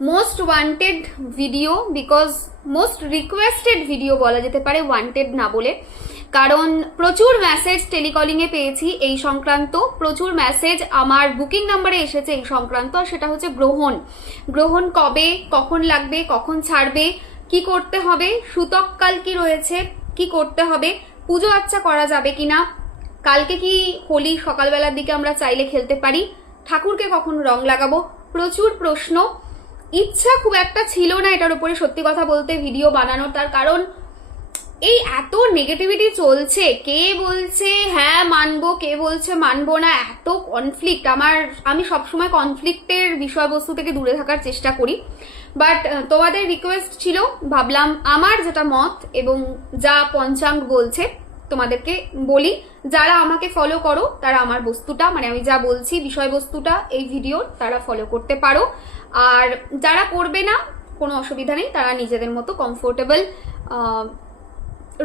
Most wanted video, because most requested video বলা যেতে পারে, ওয়ান্টেড না বলে, কারণ প্রচুর মেসেজ টেলিকলিংয়ে পেয়েছি এই সংক্রান্ত, প্রচুর মেসেজ আমার বুকিং নাম্বারে এসেছে এই সংক্রান্ত। আর সেটা হচ্ছে গ্রহণ কবে, কখন লাগবে, কখন ছাড়বে, কি করতে হবে, সূতককাল কি রয়েছে, কি করতে হবে, পুজো আচ্চা করা যাবে কিনা, কালকে কি হোলি সকালবেলার দিকে আমরা চাইলে খেলতে পারি, ঠাকুরকে কখন রং লাগাবো, প্রচুর প্রশ্ন। ইচ্ছা খুব একটা ছিল না এটার উপরে সত্যি কথা বলতে ভিডিও বানানোর, তার কারণ এই এত নেগেটিভিটি চলছে, কে বলছে হ্যাঁ মানবো, কে বলছে মানবো না, এত কনফ্লিক্ট। আমি সবসময় কনফ্লিক্টের বিষয়বস্তু থেকে দূরে থাকার চেষ্টা করি, বাট তোমাদের রিকোয়েস্ট ছিল, ভাবলাম আমার যেটা মত এবং যা পঞ্চাঙ্গ বলছে তোমাদেরকে বলি। যারা আমাকে ফলো করো তারা আমার বস্তুটা, মানে আমি যা বলছি বিষয়বস্তুটা এই ভিডিওর, তারা ফলো করতে পারো। আর যারা করবে না কোনো অসুবিধা নেই, তারা নিজেদের মতো কমফোর্টেবল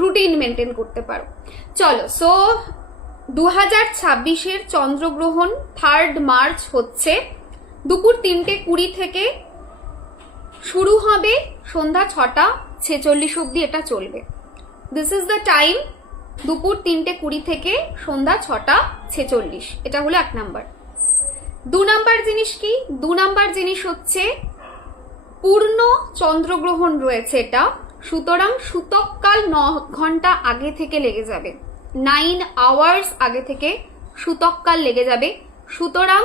রুটিন মেনটেন করতে পারো। চলো, সো 2026-এর চন্দ্রগ্রহণ 3rd মার্চ হচ্ছে, দুপুর 3:20 থেকে শুরু হবে, সন্ধ্যা 6:46 অব্দি এটা চলবে। দিস ইজ দ্য টাইম, দুপুর 3:20 থেকে সন্ধ্যা 6:46। এটা হলো 1 নাম্বার। 2 নাম্বার জিনিস কি? 2 নাম্বার জিনিস হচ্ছে পূর্ণ চন্দ্রগ্রহণ রয়েছে এটা, সুতরাং সূতককাল 9 ঘন্টা আগে থেকে লেগে যাবে, 9 আওয়ার্স আগে থেকে সূতককাল লেগে যাবে। সুতরাং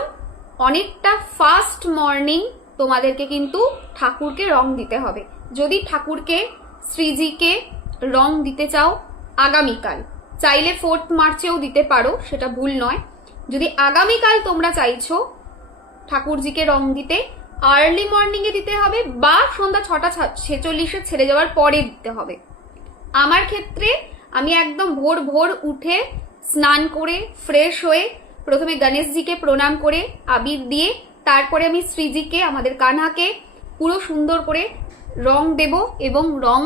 অনেকটা ফার্স্ট মর্নিং তোমাদেরকে কিন্তু ঠাকুরকে রং দিতে হবে। যদি ঠাকুরকে, শ্রীজিকে রং দিতে চাও আগামীকাল, চাইলে 4th মার্চেও দিতে পারো, সেটা ভুল নয়। যদি আগামীকাল তোমরা চাইছো ঠাকুরজিকে রং দিতে, আর্লি মর্নিং এ দিতে হবে বা সন্ধ্যা 6:46 ছেড়ে যাওয়ার পরে দিতে হবে। আমার ক্ষেত্রে আমি একদম ভোর উঠে স্নান করে ফ্রেশ হয়ে প্রথমে গণেশজিকে প্রণাম করে আবির দিয়ে, তারপরে আমি শ্রীজিকে, আমাদের কানহাকে পুরো সুন্দর করে রং দেব এবং রং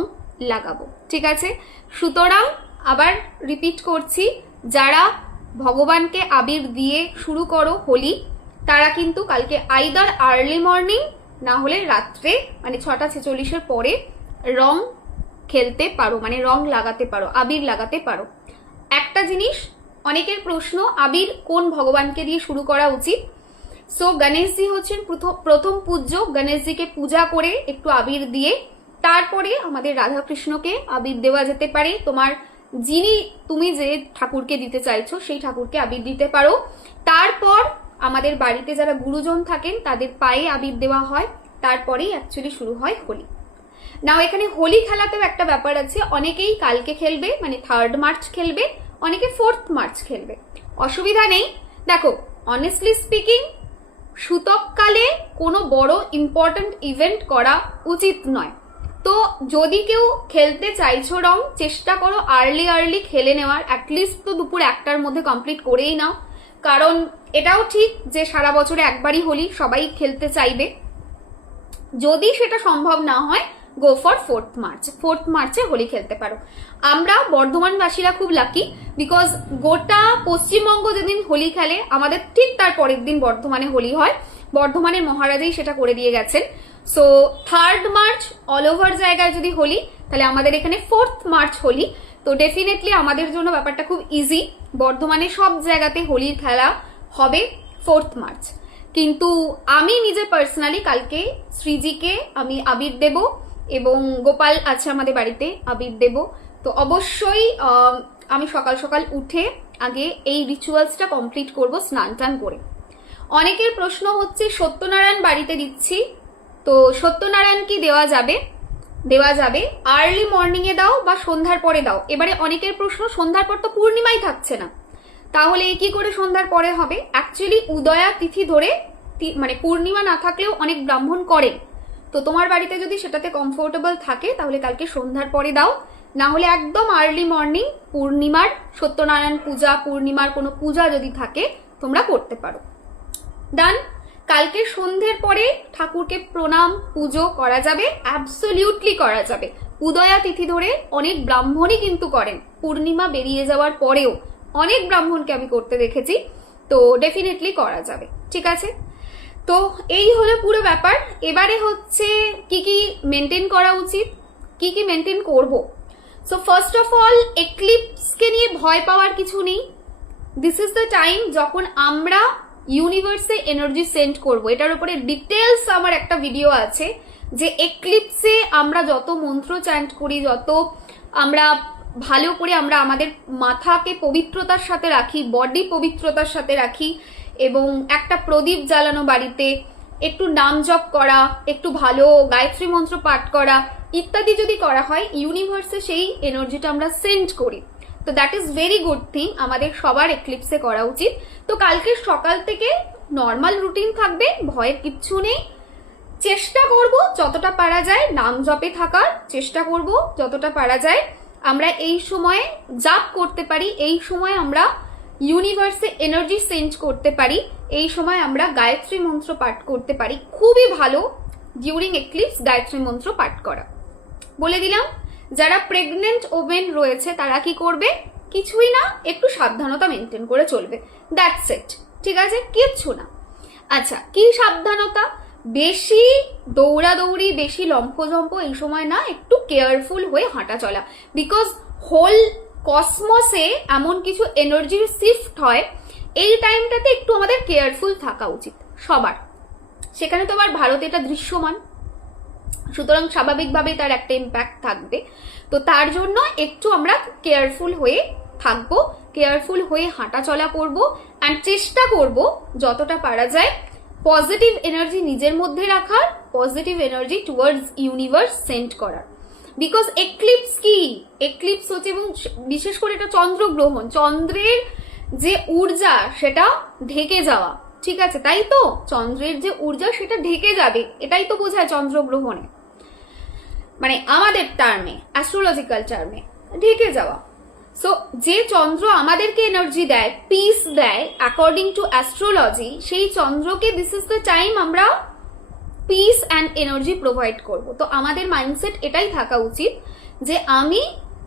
লাগাবো, ঠিক আছে? সুতরাং আবার রিপিট করছি, যারা ভগবানকে আবির দিয়ে শুরু করো হোলি, তারা কিন্তু কালকে আইদার আর্লি মর্নিং না হলে রাত্রে, মানে 6:46 পরে রং খেলতে পারো, মানে রং লাগাতে পারো, আবির লাগাতে পারো। একটা জিনিস, অনেকের প্রশ্ন, আবির কোন ভগবানকে দিয়ে শুরু করা উচিত? সো গণেশজি হচ্ছেন প্রথম পূজ্য, গণেশজিকে পূজা করে একটু আবির দিয়ে তারপরে আমাদের রাধাকৃষ্ণকে আবির দেওয়া যেতে পারে। তুমি যে ঠাকুরকে দিতে চাইছো সেই ঠাকুরকে আবির দিতে পারো। তারপর আমাদের বাড়িতে যারা গুরুজন থাকেন তাদের পায়ে আবির দেওয়া হয়, তারপরেই অ্যাকচুয়ালি শুরু হয় হোলি। নাও এখানে হোলি খেলাতেও একটা ব্যাপার আছে, অনেকেই কালকে খেলবে, মানে 3rd মার্চ খেলবে, অনেকে 4th মার্চ খেলবে, অসুবিধা নেই। দেখো, অনেস্টলি স্পিকিং, সূতককালে কোনো বড় ইম্পর্টেন্ট ইভেন্ট করা উচিত নয়। তো যদি কেউ খেলতে চাইছো রং, চেষ্টা করো আর্লি খেলে নেওয়ার, অ্যাটলিস্ট তো দুপুর 1টার মধ্যে কমপ্লিট করেই নাও। কারণ এটাও ঠিক যে সারা বছরে একবারই হোলি, সবাই খেলতে চাইবে। যদি সেটা সম্ভব না হয়, go for 4th March, 4th মার্চে হোলি খেলতে পারো। আমরা বর্ধমানবাসীরা খুব লাকি, বিকজ গোটা পশ্চিমবঙ্গ যেদিন হোলি খেলে, আমাদের ঠিক তার পরের দিন বর্ধমানে হোলি হয়। বর্ধমানের মহারাজাই সেটা করে দিয়ে গেছেন। So 3rd March all over জায়গায় যদি হোলি, তাহলে আমাদের এখানে 4th মার্চ হোলি। তো ডেফিনেটলি আমাদের জন্য ব্যাপারটা খুব ইজি, বর্ধমানে সব জায়গাতে হোলির খেলা হবে 4th মার্চ। কিন্তু আমি নিজে পার্সোনালি কালকে শ্রীজিকে আমি আবির দেব এবং গোপাল আছে আমাদের বাড়িতে, আবির দেব। তো অবশ্যই আমি সকাল সকাল উঠে আগে এই রিচুয়ালসটা কমপ্লিট করব স্নান টান করে। অনেকের প্রশ্ন হচ্ছে সত্যনারায়ণ বাড়িতে দিচ্ছি, তো সত্যনারায়ণ কি দেওয়া যাবে? দেওয়া যাবে, আর্লি মর্নিং এ দাও বা সন্ধ্যার পরে দাও। এবারে অনেকের প্রশ্ন, সন্ধ্যার পর তো পূর্ণিমাই থাকছে না, তাহলে কি করে সন্ধ্যার পরে হবে? অ্যাকচুয়ালি উদয়া তিথি ধরে, মানে পূর্ণিমা না থাকলেও অনেক ব্রাহ্মণ করে। তো তোমার বাড়িতে যদি সেটাতে কমফোর্টেবল থাকে তাহলে কালকে সন্ধ্যার পরে দাও, না হলে একদম আর্লি মর্নিং পূর্ণিমার, সত্যনারায়ণ পূজা, পূর্ণিমার কোনো পূজা যদি থাকে তোমরা করতে পারো। ডান। কালকে সন্ধ্যের পরে ঠাকুরকে প্রণাম পুজো করা যাবে, অ্যাবসলিউটলি করা যাবে। উদয়া তিথি ধরে অনেক ব্রাহ্মণই কিন্তু করেন, পূর্ণিমা বেরিয়ে যাওয়ার পরেও অনেক ব্রাহ্মণকে আমি করতে দেখেছি। তো ডেফিনেটলি করা যাবে, ঠিক আছে? তো এই হলো পুরো ব্যাপার। এবারে হচ্ছে কি কি মেনটেন করা উচিত, কি কি মেনটেন করব। সো ফার্স্ট অফ অল, এক্লিপসকে নিয়ে ভয় পাওয়ার কিছু নেই। দিস ইজ দ্য টাইম যখন আমরা ইউনিভার্সে এনার্জি সেন্ড করব। এটার উপরে ডিটেলস আমার একটা ভিডিও আছে, যে এক্লিপসে আমরা যত মন্ত্র চ্যান্ট করি, যত আমরা ভালো করে আমরা আমাদের মাথাকে পবিত্রতার সাথে রাখি, বডি পবিত্রতার সাথে রাখি, এবং একটা প্রদীপ জ্বালানো বাড়িতে, একটু নাম জপ করা, একটু ভালো গায়ত্রী মন্ত্র পাঠ করা ইত্যাদি যদি করা হয়, ইউনিভার্সে সেই এনার্জিটা আমরা সেন্ড করি। তো that is very good thing, আমাদের সবার এক্লিপসে করা উচিত। তো কালকে সকাল থেকে নর্মাল রুটিন থাকবে, ভয়ের কিচ্ছু নেই। চেষ্টা করব যতটা পারা যায় নাম জপে থাকার চেষ্টা করব, যতটা পারা যায় আমরা এই সময়ে জাপ করতে পারি, এই সময় আমরা ইউনিভার্সে এনার্জি সেন্ড করতে পারি, এই সময় আমরা গায়ত্রী মন্ত্র পাঠ করতে পারি। খুবই ভালো ডিউরিং এক্লিপস গায়ত্রী মন্ত্র পাঠ করা। বলে দিলাম, যারা প্রেগনেন্ট ওমেন রয়েছে তারা কি করবে, কিছুই না, একটু সাবধানতা মেনটেন করে চলবে, দ্যাটস ইট। ঠিক আছে, কিচ্ছু না। আচ্ছা, কি সাবধানতা? বেশি দৌড়াদৌড়ি, বেশি লম্ফঝম্প এই সময় না, একটু কেয়ারফুল হয়ে হাঁটা চলা। বিকজ হোল কসমসে এমন কিছু এনার্জির শিফট হয়, এই টাইমটাতে একটু আমাদের কেয়ারফুল থাকা উচিত সবার। সেখানে তো আবার ভারতে এটা দৃশ্যমান, সুতরাং স্বাভাবিকভাবেই তার একটা ইম্প্যাক্ট থাকবে। তো তার জন্য একটু আমরা কেয়ারফুল হয়ে থাকবো, কেয়ারফুল হয়ে হাঁটা চলা করবো, অ্যান্ড চেষ্টা করব যতটা পারা যায় পজিটিভ এনার্জি নিজের মধ্যে রাখার, positive energy towards universe send করার। বিকজ এক্লিপস কি, এক্লিপস হচ্ছে, এবং বিশেষ করে এটা চন্দ্রগ্রহণ, চন্দ্রের যে ঊর্জা সেটা ঢেকে যাওয়া। ঠিক আছে, তাই তো, চন্দ্রের যে ঊর্জা সেটা ঢেকে যাবে, এটাই তো বোঝায় চন্দ্রগ্রহণে, মানে আমাদের টার্মে, অ্যাস্ট্রোলজিক্যাল টার্মে ঢেকে যাওয়া। সো যে চন্দ্র আমাদেরকে এনার্জি দেয়, পিস দেয় অ্যাকর্ডিং টু অ্যাস্ট্রোলজি, সেই চন্দ্রকে দিস ইজ দ্য টাইম আমরা পিস অ্যান্ড এনার্জি প্রোভাইড করব। তো আমাদের মাইন্ডসেট এটাই থাকা উচিত যে আমি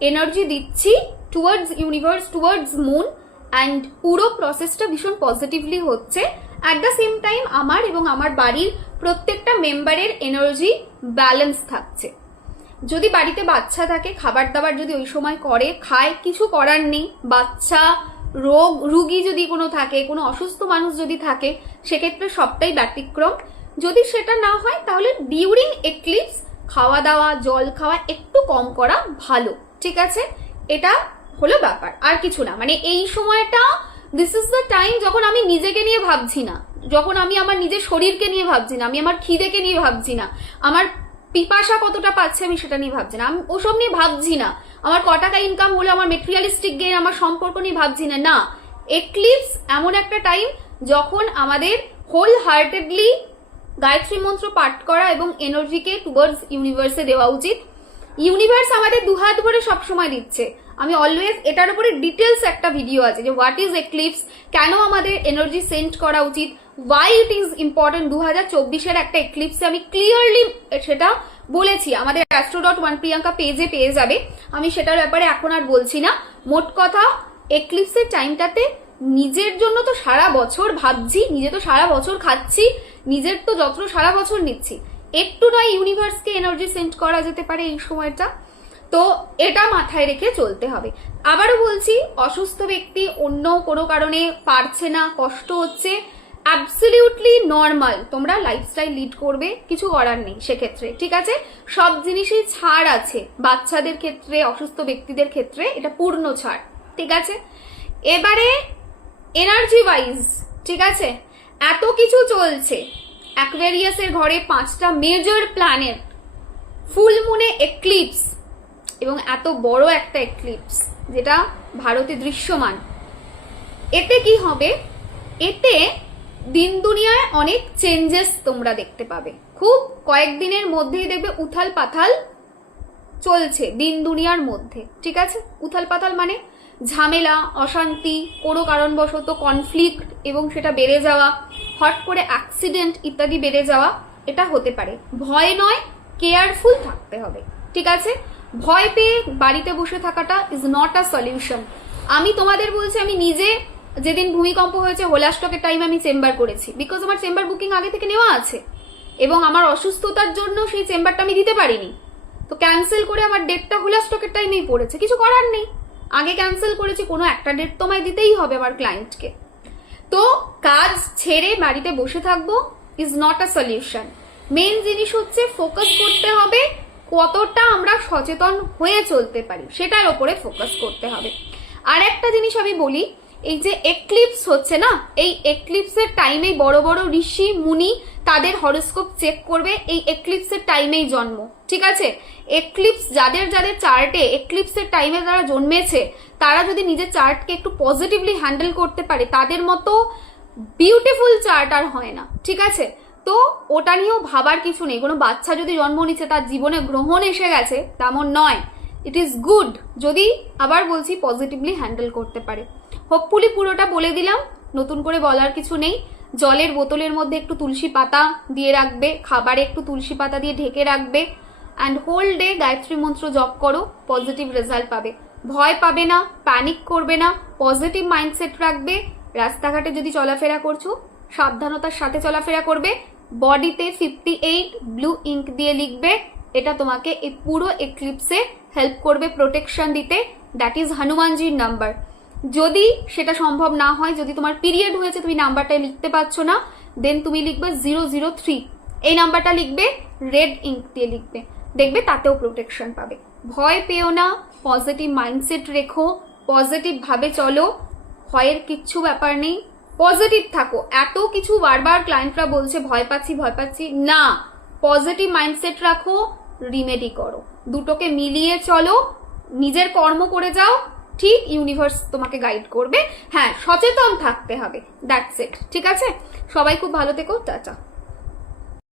এনার্জি দিচ্ছি towards universe, towards moon, and পুরো প্রসেসটা ভীষণ পজিটিভলি হচ্ছে। অ্যাট দ্য সেম টাইম আমার এবং আমার বাড়ির প্রত্যেকটা মেম্বারের এনার্জি ব্যালেন্স থাকছে। যদি বাড়িতে বাচ্চা থাকে, খাবার দাবার যদি ওই সময় করে খায়, কিছু করার নেই। বাচ্চা, রোগী যদি কোনো থাকে, কোনো অসুস্থ মানুষ যদি থাকে, সেক্ষেত্রে সবটাই ব্যতিক্রম। যদি সেটা না হয় তাহলে ডিউরিং এক্লিপস খাওয়া দাওয়া, জল খাওয়া একটু কম করা ভালো। ঠিক আছে, এটা হলো ব্যাপার, আর কিছু না। মানে এই সময়টা, দিস ইজ দ্য টাইম যখন আমি নিজেকে নিয়ে ভাবছি না, যখন আমি আমার নিজের শরীরকে নিয়ে ভাবছি না, আমি আমার খিদেকে নিয়ে ভাবছি না, আমার পিপাসা কতটা পাচ্ছে আমি সেটা নিয়ে ভাবছি না, আমি ওসব নিয়ে ভাবছি না, আমার ক টাকা ইনকাম হলো, আমার মেটেরিয়ালিস্টিক গেইন, আমার সম্পর্ক নিয়ে ভাবছি না। না, এক্লিপস এমন একটা টাইম যখন আমাদের হোল হার্টেডলি গায়ত্রী মন্ত্র পাঠ করা এবং এনার্জিকে টুয়ার্ডস ইউনিভার্সে দেওয়া উচিত। ইউনিভার্স আমাদের দুহাত ভরে সবসময় দিচ্ছে। আমি অলওয়েজ এটার উপরে ডিটেলস একটা ভিডিও আছে, যে হোয়াট ইজ এক্লিপস, কেন আমাদের এনার্জি সেন্ড করা উচিত, ওয়াই ইট ইজ ইম্পর্টেন্ট। 2024-এর একটা এক্লিপসে আমি ক্লিয়ারলি সেটা বলেছি, আমাদের astro.1priyanka পেজে পেয়ে যাবে। আমি সেটার ব্যাপারে এখন আর বলছি না। মোট কথা, এক্লিপসের টাইমটাতে নিজের জন্য তো সারা বছর ভাবছি, নিজে তো সারা বছর খাচ্ছি, নিজের তো যত্ন সারা বছর নিচ্ছি, একটু নয় ইউনিভার্সকে এনার্জি সেন্ড করা যেতে পারে এই সময়টা। তো এটা মাথায় রেখে চলতে হবে। আবারও বলছি, অসুস্থ ব্যক্তি অন্য কোনো কারণে পারছে না, কষ্ট হচ্ছে, অ্যাবসলিউটলি নর্মাল, তোমরা লাইফস্টাইল লিড করবে, কিছু করার নেই সেক্ষেত্রে। ঠিক আছে, সব জিনিসেই ছাড় আছে, বাচ্চাদের ক্ষেত্রে, অসুস্থ ব্যক্তিদের ক্ষেত্রে এটা পূর্ণ ছাড়। ঠিক আছে, এবারে এনার্জি ওয়াইজ, ঠিক আছে, এত কিছু চলছে, অ্যাকুয়ারিয়াসের ঘরে 5টা মেজর প্ল্যানেট, ফুল মুনে এক্লিপস, এবং এত বড় একটা এক্লিপস যেটা ভারতে দৃশ্যমান। এতে কি হবে, এতে দিন দুনিয়ায় অনেক চেঞ্জেস তোমরা দেখতে পাবে। খুব কয়েকদিনের মধ্যেই দেখবে উথাল পাথাল চলছে দিন দুনিয়ার মধ্যে। ঠিক আছে, উথাল পাথাল মানে ঝামেলা, অশান্তি, কোনো কারণবশত কনফ্লিক্ট এবং সেটা বেড়ে যাওয়া, হট করে অ্যাক্সিডেন্ট ইত্যাদি বেড়ে যাওয়া, এটা হতে পারে। ভয় নয়, কেয়ারফুল থাকতে হবে। ঠিক আছে, ভয় পেয়ে বাড়িতে বসে থাকাটা ইজ নট আ সলিউশন। আমি তোমাদের বলছি, আমি নিজে যেদিন ভূমিকম্প হয়েছে হোলা স্টকের টাইমে আমি চেম্বার করেছি, বিকজ আমার চেম্বার বুকিং আগে থেকে নেওয়া আছে এবং আমার অসুস্থতার জন্য সেই চেম্বারটা আমি দিতে পারিনি, তো ক্যান্সেল করে আমার ডেটটা হোলা স্টকের টাইমেই পড়েছে, কিছু করার নেই, আগে ক্যান্সেল করেছি, কোনো একটা ডেট তো আমায় দিতেই হবে আমার ক্লায়েন্টকে। তো কাজ ছেড়ে বাড়িতে বসে থাকবো is not a solution. Main জিনিস হচ্ছে ফোকাস করতে হবে কতটা আমরা সচেতন হয়ে চলতে পারি, সেটার ওপরে ফোকাস করতে হবে। আর একটা জিনিস আমি বলি, এই যে এক্লিপস হচ্ছে না, এই এক্লিপসের টাইমেই বড় বড় ঋষি মুনি তাদের হরোস্কোপ চেক করবে, এই এক্লিপসের টাইমেই জন্ম, ঠিক আছে? এক্লিপস যাদের যাদের চার্টে এক্লিপসের টাইমে যারা জন্মেছে, তারা যদি নিজের চার্টকে একটু পজিটিভলি হ্যান্ডেল করতে পারে, তাদের মতো বিউটিফুল চার্ট আর হয় না, ঠিক আছে? তো ওটা নিয়েও ভাবার কিছু নেই। কোনো বাচ্চা যদি জন্ম নিচ্ছে, তার জীবনে গ্রহণ এসে গেছে তেমন নয়। ইট ইজ গুড যদি, আবার বলছি, পজিটিভলি হ্যান্ডেল করতে পারে। হোপফুলি পুরোটা বলে দিলাম, নতুন করে বলার কিছু নেই। জলের বোতলের মধ্যে একটু তুলসী পাতা দিয়ে রাখবে, খাবারে একটু তুলসী পাতা দিয়ে ঢেকে রাখবে, অ্যান্ড হোল ডে গায়ত্রী মন্ত্র জপ করো, পজিটিভ রেজাল্ট পাবে। ভয় পাবে না, প্যানিক করবে না, পজিটিভ মাইন্ডসেট রাখবে। রাস্তাঘাটে যদি চলাফেরা করছো, সাবধানতার সাথে চলাফেরা করবে। বডিতে 58 ব্লু ইঙ্ক দিয়ে লিখবে, এটা তোমাকে এই পুরো এক্লিপসে হেল্প করবে প্রোটেকশন দিতে। দ্যাট ইজ হনুমানজির নাম্বার। যদি সেটা সম্ভব না হয়, যদি তোমার পিরিয়ড হয়েছে, তুমি নাম্বারটা লিখতে পারছো না, দেন তুমি লিখবে 003, এই নাম্বারটা লিখবে, রেড ইঙ্ক দিয়ে লিখবে, দেখবে তাতেও প্রোটেকশন পাবে। ভয় পেও না, পজিটিভ মাইন্ডসেট রেখো, পজিটিভ ভাবে চলো, ভয়ের কিচ্ছু ব্যাপার নেই, পজিটিভ থাকো। এত কিছু বারবার ক্লায়েন্টরা বলছে ভয় পাচ্ছি ভয় পাচ্ছি, না, পজিটিভ মাইন্ডসেট রাখো, রিমেডি করো, দুটোকে মিলিয়ে চলো, নিজের কর্ম করে যাও, ঠিক ইউনিভার্স তোমাকে গাইড করবে। হ্যাঁ, সচেতন থাকতে হবে, দ্যাটস ইট, ঠিক আছে? সবাই খুব ভালো থেকো, টাটা।